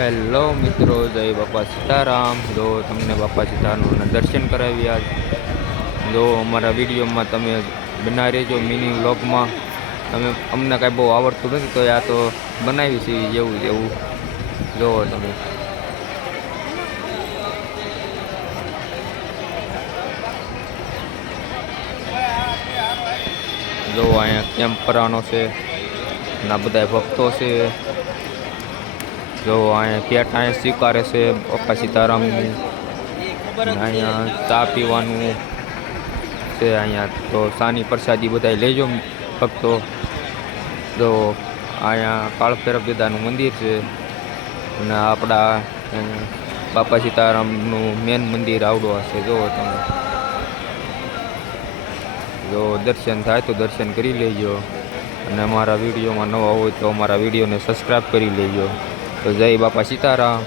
Hello મિત્રો, જય બાપા સીતારામ. જો તમને બાપા સીતારામના દર્શન કરાવ્યા જો અમારા વિડીયોમાં તમે બના રહેજો મિની વ્લોગમાં. તમે, અમને કાંઈ બહુ આવડતું નથી, તો આ તો બનાવી છે, જેવું જેવું. જોવો તમે. જો અહીંયા કેમ્પરાનો છે ના બધા ભક્તો છે. જો અહીંયા પેટ અહીંયા સ્વીકારે છે પપ્પા સીતારામની અહીંયા ચા પીવાનું છે, અહીંયા તો સાની પ્રસાદી બધા લેજો ભક્તો. જો અહીંયા કાળભૈરવ દાદાનું મંદિર છે, અને આપણા બાપા સીતારામનું મેન મંદિર આવડું હશે, જો તમે. જો દર્શન થાય તો દર્શન કરી લેજો. અને અમારા વિડીયોમાં નવા હોય તો અમારા વિડીયોને સબસ્ક્રાઈબ કરી લેજો. તો જય બાપા સીતારામ